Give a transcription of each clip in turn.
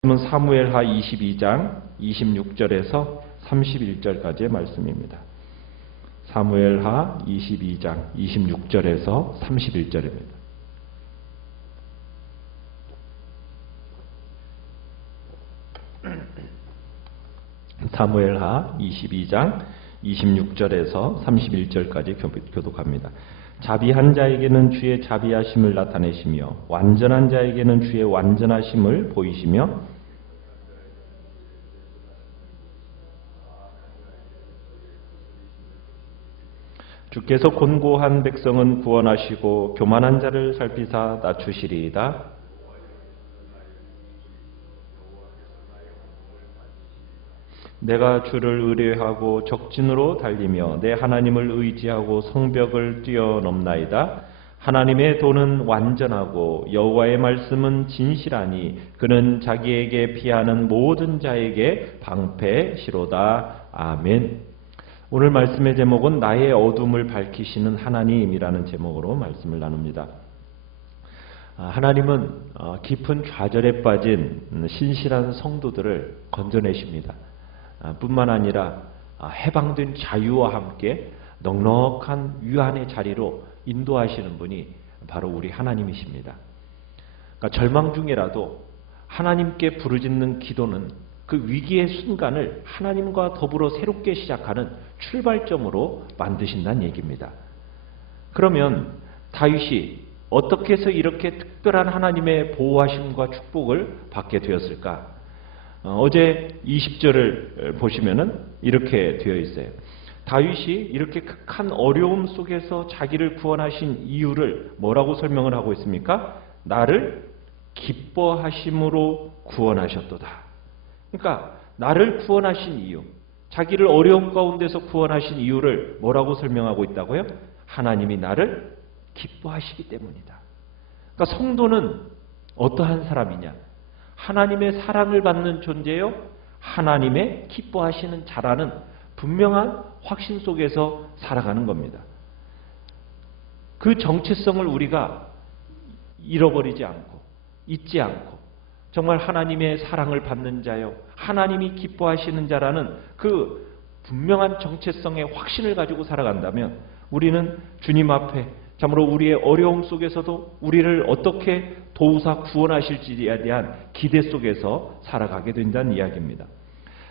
말씀은 사무엘하 22장 26절에서 31절까지의 말씀입니다. 사무엘하 22장 26절에서 31절입니다. 사무엘하 22장 26절에서 31절까지 교독합니다. 자비한 자에게는 주의 자비하심을 나타내시며 완전한 자에게는 주의 완전하심을 보이시며 주께서 곤고한 백성은 구원하시고 교만한 자를 살피사 낮추시리이다. 내가 주를 의뢰하고 적진으로 달리며 내 하나님을 의지하고 성벽을 뛰어넘나이다. 하나님의 도는 완전하고 여호와의 말씀은 진실하니 그는 자기에게 피하는 모든 자에게 방패시로다. 아멘. 오늘 말씀의 제목은 나의 어둠을 밝히시는 하나님이라는 제목으로 말씀을 나눕니다. 하나님은 깊은 좌절에 빠진 신실한 성도들을 건져내십니다. 뿐만 아니라 해방된 자유와 함께 넉넉한 위안의 자리로 인도하시는 분이 바로 우리 하나님이십니다. 그러니까 절망 중에라도 하나님께 부르짖는 기도는 그 위기의 순간을 하나님과 더불어 새롭게 시작하는 출발점으로 만드신다는 얘기입니다. 그러면 다윗이 어떻게 해서 이렇게 특별한 하나님의 보호하심과 축복을 받게 되었을까? 어제 20절을 보시면은 이렇게 되어 있어요. 다윗이 이렇게 극한 어려움 속에서 자기를 구원하신 이유를 뭐라고 설명을 하고 있습니까? 나를 기뻐하심으로 구원하셨도다. 그러니까 나를 구원하신 이유, 자기를 어려움 가운데서 구원하신 이유를 뭐라고 설명하고 있다고요? 하나님이 나를 기뻐하시기 때문이다. 그러니까 성도는 어떠한 사람이냐? 하나님의 사랑을 받는 존재요, 하나님의 기뻐하시는 자라는 분명한 확신 속에서 살아가는 겁니다. 그 정체성을 우리가 잃어버리지 않고 잊지 않고 정말 하나님의 사랑을 받는 자요, 하나님이 기뻐하시는 자라는 그 분명한 정체성의 확신을 가지고 살아간다면 우리는 주님 앞에 참으로 우리의 어려움 속에서도 우리를 어떻게 도우사 구원하실지에 대한 기대 속에서 살아가게 된다는 이야기입니다.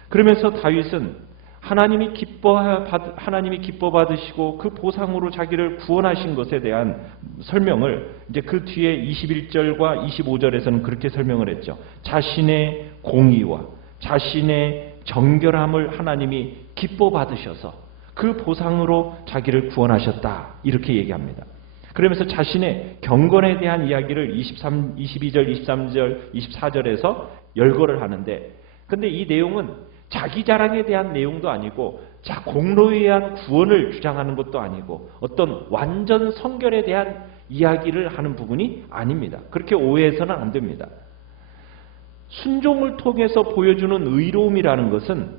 그러면서 다윗은 하나님이 기뻐 받으시고 그 보상으로 자기를 구원하신 것에 대한 설명을 이제 그 뒤에 21절과 25절에서는 그렇게 설명을 했죠. 자신의 공의와 자신의 정결함을 하나님이 기뻐 받으셔서 그 보상으로 자기를 구원하셨다. 이렇게 얘기합니다. 그러면서 자신의 경건에 대한 이야기를 22절, 23절, 24절에서 열거를 하는데, 근데 이 내용은 자기 자랑에 대한 내용도 아니고 공로에 의한 구원을 주장하는 것도 아니고 어떤 완전 성결에 대한 이야기를 하는 부분이 아닙니다. 그렇게 오해해서는 안 됩니다. 순종을 통해서 보여주는 의로움이라는 것은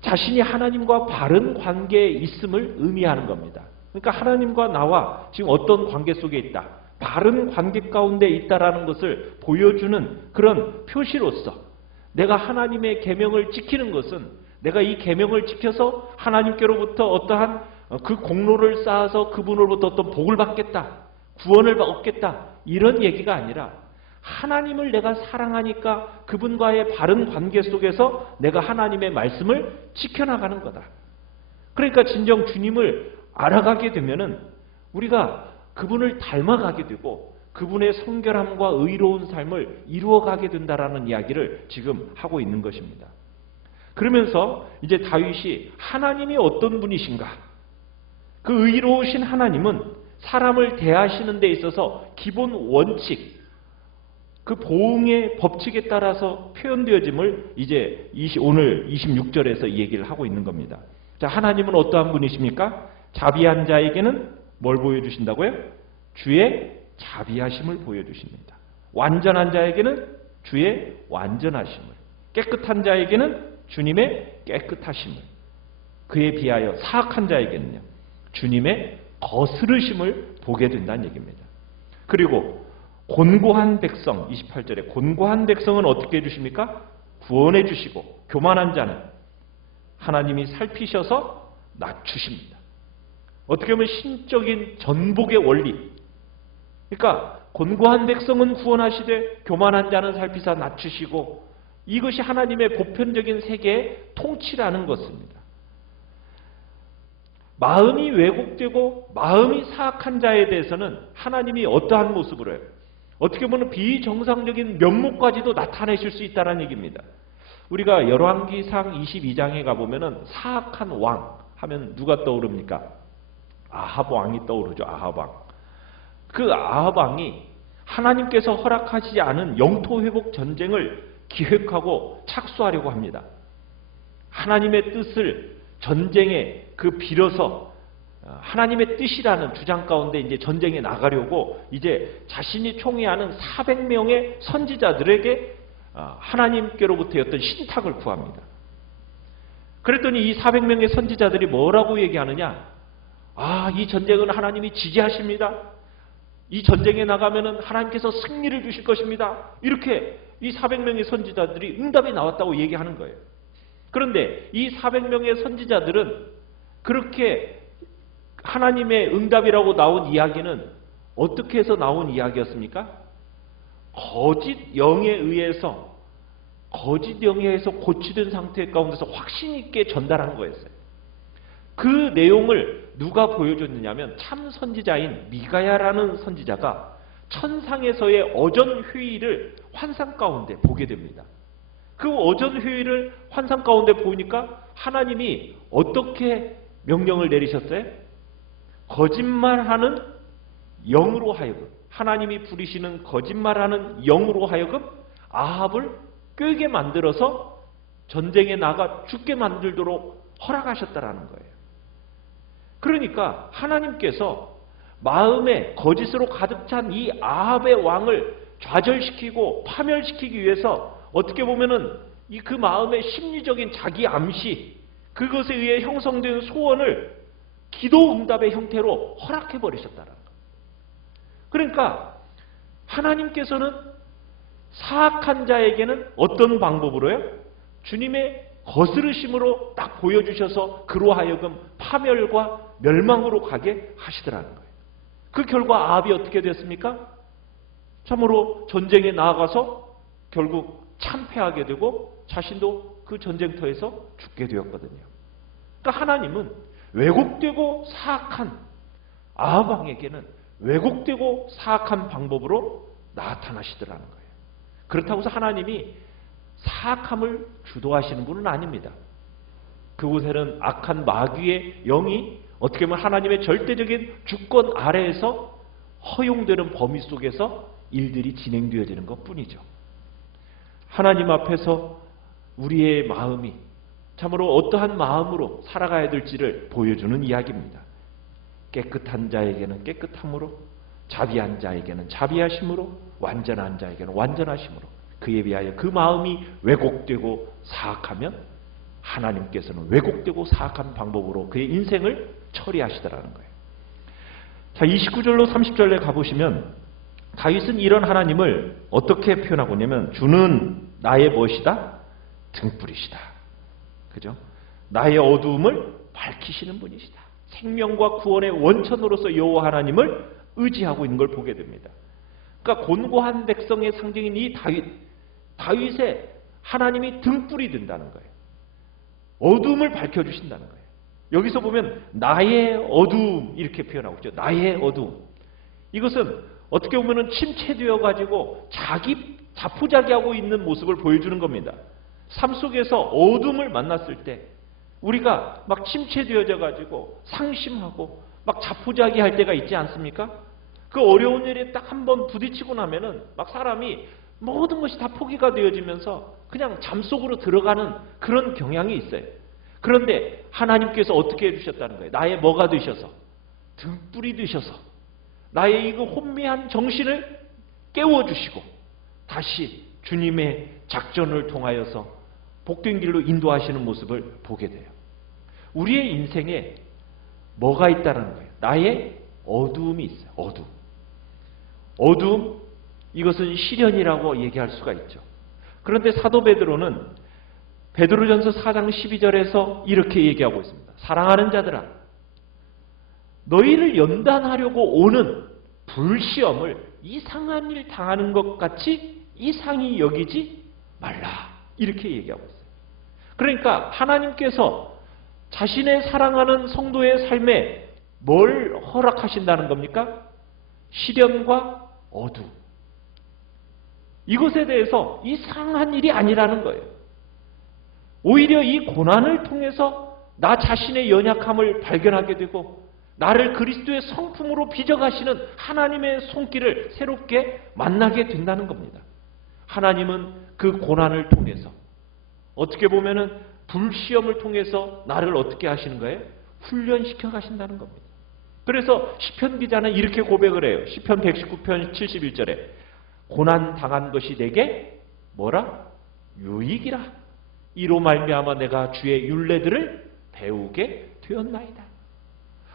자신이 하나님과 바른 관계에 있음을 의미하는 겁니다. 그러니까 하나님과 나와 지금 어떤 관계 속에 있다, 바른 관계 가운데 있다라는 것을 보여주는 그런 표시로서 내가 하나님의 계명을 지키는 것은 내가 이 계명을 지켜서 하나님께로부터 어떠한 그 공로를 쌓아서 그분으로부터 어떤 복을 받겠다, 구원을 얻겠다, 이런 얘기가 아니라 하나님을 내가 사랑하니까 그분과의 바른 관계 속에서 내가 하나님의 말씀을 지켜나가는 거다. 그러니까 진정 주님을 알아가게 되면은 우리가 그분을 닮아가게 되고 그분의 성결함과 의로운 삶을 이루어가게 된다라는 이야기를 지금 하고 있는 것입니다. 그러면서 이제 다윗이 하나님이 어떤 분이신가? 그 의로우신 하나님은 사람을 대하시는 데 있어서 기본 원칙, 그 보응의 법칙에 따라서 표현되어짐을 이제 오늘 26절에서 이 얘기를 하고 있는 겁니다. 자, 하나님은 어떠한 분이십니까? 자비한 자에게는 뭘 보여주신다고요? 주의 자비하심을 보여주십니다. 완전한 자에게는 주의 완전하심을, 깨끗한 자에게는 주님의 깨끗하심을, 그에 비하여 사악한 자에게는요 주님의 거스르심을 보게 된다는 얘기입니다. 그리고 곤고한 백성, 28절에 곤고한 백성은 어떻게 해주십니까? 구원해 주시고 교만한 자는 하나님이 살피셔서 낮추십니다. 어떻게 보면 신적인 전복의 원리. 그러니까 곤고한 백성은 구원하시되 교만한 자는 살피사 낮추시고, 이것이 하나님의 보편적인 세계의 통치라는 것입니다. 마음이 왜곡되고 마음이 사악한 자에 대해서는 하나님이 어떠한 모습으로 해요? 어떻게 보면 비정상적인 면목까지도 나타내실 수 있다는 얘기입니다. 우리가 열왕기상 22장에 가보면은 사악한 왕 하면 누가 떠오릅니까? 아합 왕이 떠오르죠. 아합 왕. 그 아합 왕이 하나님께서 허락하시지 않은 영토 회복 전쟁을 기획하고 착수하려고 합니다. 하나님의 뜻을 전쟁에 빌어서 하나님의 뜻이라는 주장 가운데 이제 전쟁에 나가려고 이제 자신이 총애하는 400명의 선지자들에게 하나님께로부터 어떤 신탁을 구합니다. 그랬더니 이 400명의 선지자들이 뭐라고 얘기하느냐? 이 전쟁은 하나님이 지지하십니다. 이 전쟁에 나가면은 하나님께서 승리를 주실 것입니다. 이렇게 이 400명의 선지자들이 응답이 나왔다고 얘기하는 거예요. 그런데 이 400명의 선지자들은 그렇게 하나님의 응답이라고 나온 이야기는 어떻게 해서 나온 이야기였습니까? 거짓 영에 의해서 고치된 상태 가운데서 확신 있게 전달한 거였어요. 그 내용을 누가 보여줬느냐면 참 선지자인 미가야라는 선지자가 천상에서의 어전 회의를 환상 가운데 보게 됩니다. 그 어전 회의를 환상 가운데 보니까 하나님이 어떻게 명령을 내리셨어요? 거짓말하는 영으로 하여금, 하나님이 부리시는 거짓말하는 영으로 하여금 아합을 꾀게 만들어서 전쟁에 나가 죽게 만들도록 허락하셨다라는 거예요. 그러니까 하나님께서 마음에 거짓으로 가득 찬 이 아합의 왕을 좌절시키고 파멸시키기 위해서 어떻게 보면은 그 마음의 심리적인 자기 암시, 그것에 의해 형성된 소원을 기도 응답의 형태로 허락해 버리셨다는 거예요. 그러니까 하나님께서는 사악한 자에게는 어떤 방법으로요? 주님의 거스르심으로 딱 보여주셔서 그로 하여금 파멸과 멸망으로 가게 하시더라는 거예요. 그 결과 아합이 어떻게 됐습니까? 참으로 전쟁에 나아가서 결국 참패하게 되고 자신도 그 전쟁터에서 죽게 되었거든요. 그러니까 하나님은 왜곡되고 사악한 아합 왕에게는 왜곡되고 사악한 방법으로 나타나시더라는 거예요. 그렇다고 해서 하나님이 사악함을 주도하시는 분은 아닙니다. 그곳에는 악한 마귀의 영이 어떻게 보면 하나님의 절대적인 주권 아래에서 허용되는 범위 속에서 일들이 진행되어지는 것뿐이죠. 하나님 앞에서 우리의 마음이 참으로 어떠한 마음으로 살아가야 될지를 보여주는 이야기입니다. 깨끗한 자에게는 깨끗함으로, 자비한 자에게는 자비하심으로, 완전한 자에게는 완전하심으로, 그에 비하여 그 마음이 왜곡되고 사악하면 하나님께서는 왜곡되고 사악한 방법으로 그의 인생을 처리하시더라는 거예요. 자, 29절로 30절에 가보시면 다윗은 이런 하나님을 어떻게 표현하고 있냐면 주는 나의 무엇이다? 등불이시다. 그죠? 나의 어두움을 밝히시는 분이시다. 생명과 구원의 원천으로서 여호와 하나님을 의지하고 있는 걸 보게 됩니다. 그러니까 곤고한 백성의 상징인 이 다윗의 하나님이 등불이 된다는 거예요. 어두움을 밝혀주신다는 거예요. 여기서 보면 나의 어두움 이렇게 표현하고 있죠. 나의 어두움. 이것은 어떻게 보면 침체되어 가지고 자포자기하고 있는 모습을 보여주는 겁니다. 삶 속에서 어둠을 만났을 때 우리가 막 침체되어져 가지고 상심하고 막 자포자기할 때가 있지 않습니까? 그 어려운 일에 딱 한번 부딪히고 나면은 막 사람이 모든 것이 다 포기가 되어지면서 그냥 잠속으로 들어가는 그런 경향이 있어요. 그런데 하나님께서 어떻게 해주셨다는 거예요? 나의 뭐가 되셔서? 등불이 되셔서 나의 이 혼미한 정신을 깨워주시고 다시 주님의 작전을 통하여서 복된 길로 인도하시는 모습을 보게 돼요. 우리의 인생에 뭐가 있다는 거예요? 나의 어두움이 있어요. 어두움. 이것은 시련이라고 얘기할 수가 있죠. 그런데 사도 베드로는 베드로전서 4장 12절에서 이렇게 얘기하고 있습니다. 사랑하는 자들아, 너희를 연단하려고 오는 불시험을 이상한 일 당하는 것 같이 이상히 여기지 말라. 이렇게 얘기하고 있어요. 그러니까 하나님께서 자신의 사랑하는 성도의 삶에 뭘 허락하신다는 겁니까? 시련과 어두. 이것에 대해서 이상한 일이 아니라는 거예요. 오히려 이 고난을 통해서 나 자신의 연약함을 발견하게 되고 나를 그리스도의 성품으로 빚어가시는 하나님의 손길을 새롭게 만나게 된다는 겁니다. 하나님은 그 고난을 통해서 어떻게 보면은 불시험을 통해서 나를 어떻게 하시는 거예요? 훈련시켜 가신다는 겁니다. 그래서 시편 기자는 이렇게 고백을 해요. 시편 119편 71절에 고난 당한 것이 내게 뭐라? 유익이라. 이로 말미암아 내가 주의 율례들을 배우게 되었나이다.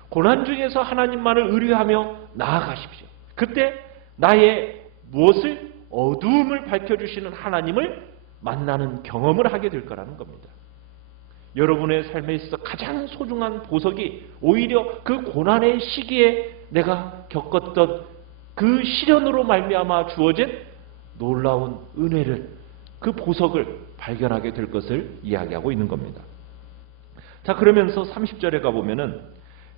고난 중에서 하나님만을 의뢰하며 나아가십시오. 그때 나의 무엇을? 어두움을 밝혀주시는 하나님을 만나는 경험을 하게 될 거라는 겁니다. 여러분의 삶에 있어서 가장 소중한 보석이 오히려 그 고난의 시기에 내가 겪었던 그 시련으로 말미암아 주어진 놀라운 은혜를, 그 보석을 발견하게 될 것을 이야기하고 있는 겁니다. 자, 그러면서 30절에 가보면은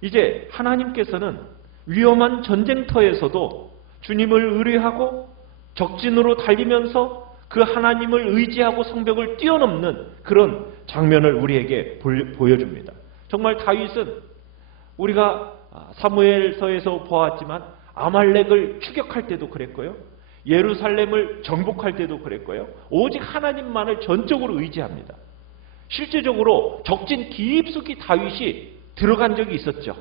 이제 하나님께서는 위험한 전쟁터에서도 주님을 의뢰하고 적진으로 달리면서 그 하나님을 의지하고 성벽을 뛰어넘는 그런 장면을 우리에게 보여줍니다. 정말 다윗은 우리가 사무엘서에서 보았지만 아말렉을 추격할 때도 그랬고요. 예루살렘을 정복할 때도 그랬고요. 오직 하나님만을 전적으로 의지합니다. 실제적으로 적진 깊숙이 다윗이 들어간 적이 있었죠.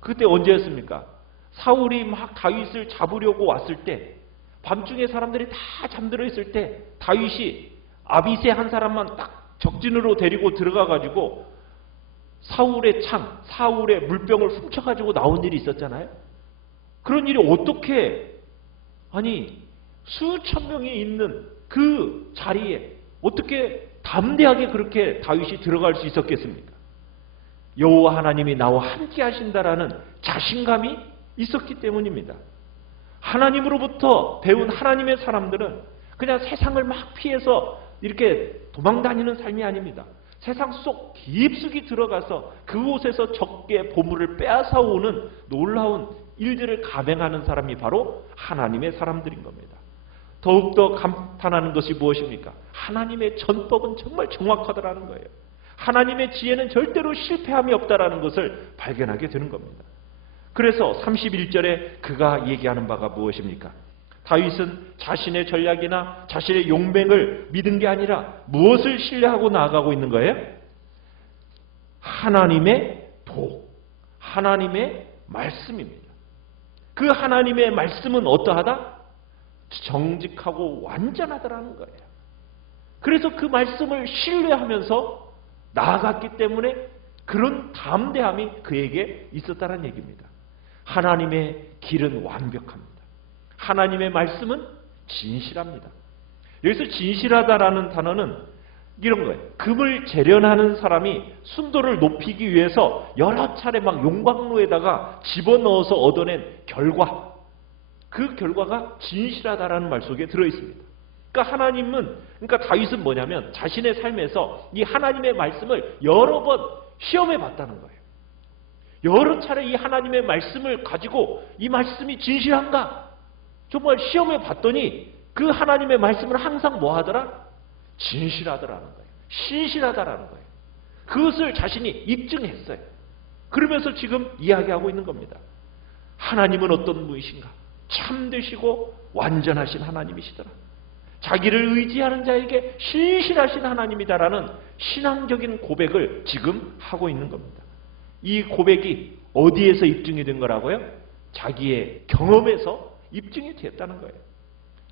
그때 언제였습니까? 사울이 막 다윗을 잡으려고 왔을 때, 밤중에 사람들이 다 잠들어 있을 때 다윗이 아비새 한 사람만 딱 적진으로 데리고 들어가 가지고 사울의 창, 사울의 물병을 훔쳐가지고 나온 일이 있었잖아요. 그런 일이 어떻게, 아니 수천 명이 있는 그 자리에 어떻게 담대하게 그렇게 다윗이 들어갈 수 있었겠습니까? 여호와 하나님이 나와 함께 하신다라는 자신감이 있었기 때문입니다. 하나님으로부터 배운 하나님의 사람들은 그냥 세상을 막 피해서 이렇게 도망다니는 삶이 아닙니다. 세상 속 깊숙이 들어가서 그곳에서 적의 보물을 빼앗아오는 놀라운 일들을 감행하는 사람이 바로 하나님의 사람들인 겁니다. 더욱더 감탄하는 것이 무엇입니까? 하나님의 전법은 정말 정확하다라는 거예요. 하나님의 지혜는 절대로 실패함이 없다라는 것을 발견하게 되는 겁니다. 그래서 31절에 그가 얘기하는 바가 무엇입니까? 다윗은 자신의 전략이나 자신의 용맹을 믿은 게 아니라 무엇을 신뢰하고 나아가고 있는 거예요? 하나님의 도, 하나님의 말씀입니다. 그 하나님의 말씀은 어떠하다? 정직하고 완전하다라는 거예요. 그래서 그 말씀을 신뢰하면서 나아갔기 때문에 그런 담대함이 그에게 있었다는 얘기입니다. 하나님의 길은 완벽합니다. 하나님의 말씀은 진실합니다. 여기서 진실하다라는 단어는 이런 거예요. 금을 재련하는 사람이 순도를 높이기 위해서 여러 차례 막 용광로에다가 집어넣어서 얻어낸 결과, 그 결과가 진실하다라는 말 속에 들어있습니다. 그러니까 다윗은 뭐냐면 자신의 삶에서 이 하나님의 말씀을 여러 번 시험해 봤다는 거예요. 여러 차례 이 하나님의 말씀을 가지고 이 말씀이 진실한가? 정말 시험해 봤더니 그 하나님의 말씀을 항상 뭐 하더라? 진실하더라는 거예요. 신실하다라는 거예요. 그것을 자신이 입증했어요. 그러면서 지금 이야기하고 있는 겁니다. 하나님은 어떤 분이신가? 참되시고 완전하신 하나님이시더라. 자기를 의지하는 자에게 신실하신 하나님이다라는 신앙적인 고백을 지금 하고 있는 겁니다. 이 고백이 어디에서 입증이 된 거라고요? 자기의 경험에서 입증이 됐다는 거예요.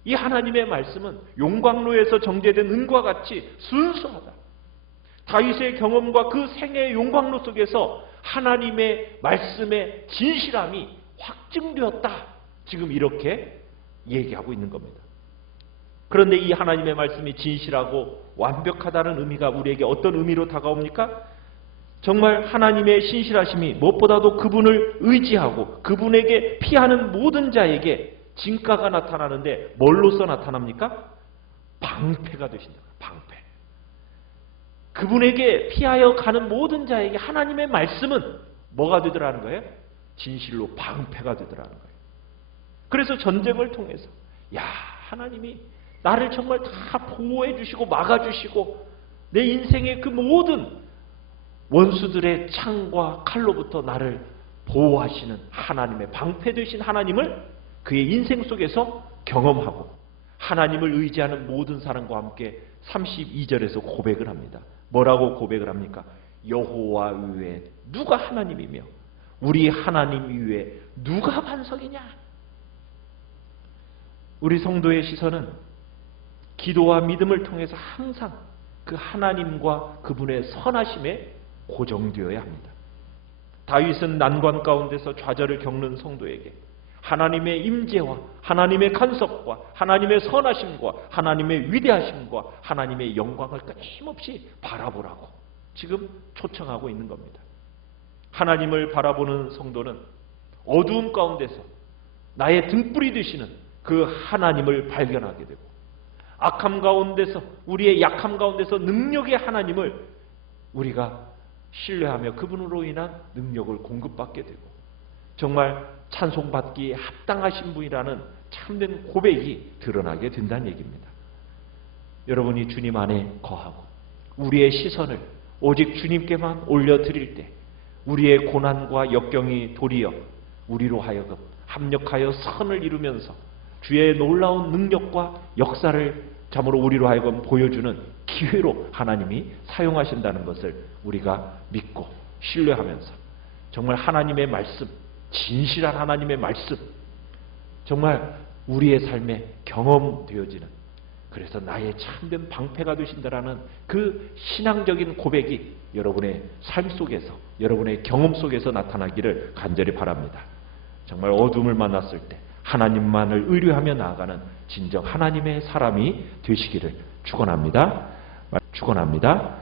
이 하나님의 말씀은 용광로에서 정제된 은과 같이 순수하다. 다윗의 경험과 그 생애의 용광로 속에서 하나님의 말씀의 진실함이 확증되었다. 지금 이렇게 얘기하고 있는 겁니다. 그런데 이 하나님의 말씀이 진실하고 완벽하다는 의미가 우리에게 어떤 의미로 다가옵니까? 정말 하나님의 신실하심이 무엇보다도 그분을 의지하고 그분에게 피하는 모든 자에게 진가가 나타나는데 뭘로써 나타납니까? 방패가 되신다. 방패. 그분에게 피하여 가는 모든 자에게 하나님의 말씀은 뭐가 되더라는 거예요? 진실로 방패가 되더라는 거예요. 그래서 전쟁을 통해서 야, 하나님이 나를 정말 다 보호해 주시고 막아 주시고 내 인생의 그 모든 원수들의 창과 칼로부터 나를 보호하시는 하나님의 방패 되신 하나님을 그의 인생 속에서 경험하고 하나님을 의지하는 모든 사람과 함께 32절에서 고백을 합니다. 뭐라고 고백을 합니까? 여호와 외에 누가 하나님이며 우리 하나님 외에 누가 반석이냐? 우리 성도의 시선은 기도와 믿음을 통해서 항상 그 하나님과 그분의 선하심에 고정되어야 합니다. 다윗은 난관 가운데서 좌절을 겪는 성도에게 하나님의 임재와 하나님의 간섭과 하나님의 선하심과 하나님의 위대하심과 하나님의 영광을 끊임없이 바라보라고 지금 초청하고 있는 겁니다. 하나님을 바라보는 성도는 어두움 가운데서 나의 등불이 되시는 그 하나님을 발견하게 되고 악함 가운데서 우리의 약함 가운데서 능력의 하나님을 우리가 신뢰하며 그분으로 인한 능력을 공급받게 되고 정말 찬송받기에 합당하신 분이라는 참된 고백이 드러나게 된다는 얘기입니다. 여러분이 주님 안에 거하고 우리의 시선을 오직 주님께만 올려드릴 때 우리의 고난과 역경이 도리어 우리로 하여금 합력하여 선을 이루면서 주의 놀라운 능력과 역사를 참으로 우리로 하여금 보여주는 기회로 하나님이 사용하신다는 것을 우리가 믿고 신뢰하면서 정말 하나님의 말씀, 진실한 하나님의 말씀, 정말 우리의 삶에 경험되어지는 그래서 나의 참된 방패가 되신다라는 그 신앙적인 고백이 여러분의 삶 속에서 여러분의 경험 속에서 나타나기를 간절히 바랍니다. 정말 어둠을 만났을 때 하나님만을 의뢰하며 나아가는 진정 하나님의 사람이 되시기를 축원합니다. 축원합니다.